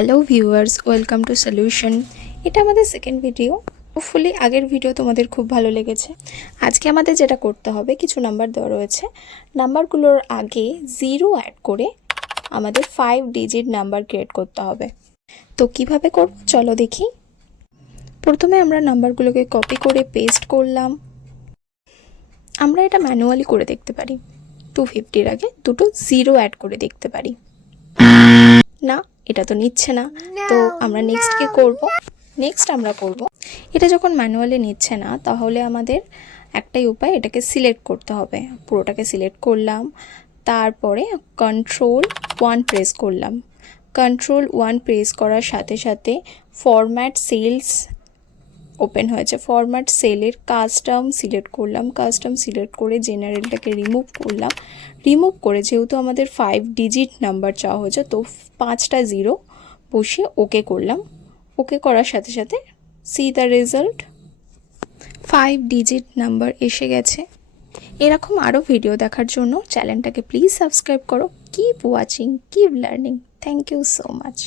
Hello viewers, welcome to solution. এটা আমাদের second video. Hopefully আগের ভিডিও তোমাদের খুব ভালো লেগেছে। আজকে আমাদের যেটা করতে হবে, কিছু নাম্বার দেওয়া রয়েছে, নাম্বারগুলোর আগে 0 অ্যাড করে আমাদের 5 ডিজিট নাম্বার ক্রিয়েট করতে হবে। তো কিভাবে করব চলো দেখি। প্রথমে আমরা নাম্বারগুলোকে কপি করে পেস্ট করলাম। আমরা এটা ম্যানুয়ালি করে দেখতে পারি। 250-এর আগে দুটো 0 অ্যাড করে দেখতে পারি। না, এটা তো নিচ্ছে না। তো আমরা নেক্সট কি করব? নেক্সট আমরা করব, এটা যখন ম্যানুয়ালি নিচ্ছে না তাহলে আমাদের একটাই উপায়, এটাকে সিলেক্ট করতে হবে। পুরোটাকে সিলেক্ট করলাম, তারপরে Ctrl+1 প্রেস করলাম। Ctrl+1 প্রেস করার সাথে সাথে ফরম্যাট সেলস ওপেন হয়েছে। ফরম্যাট সেলের কাস্টম সিলেক্ট করলাম। কাস্টম সিলেক্ট করে জেনারেলটাকে রিমুভ করলাম। রিমুভ করে যেহেতু আমাদের 5 ডিজিট নাম্বার চাওয়া হয়েছে, তো 5টা 0 বসিয়ে ওকে করলাম। ওকে করার সাথে সাথে see the result, 5 digit number এসে গেছে। এরকম আরও ভিডিও দেখার জন্য চ্যানেলটাকে প্লিজ সাবস্ক্রাইব করো। Keep watching, keep learning. Thank you so much.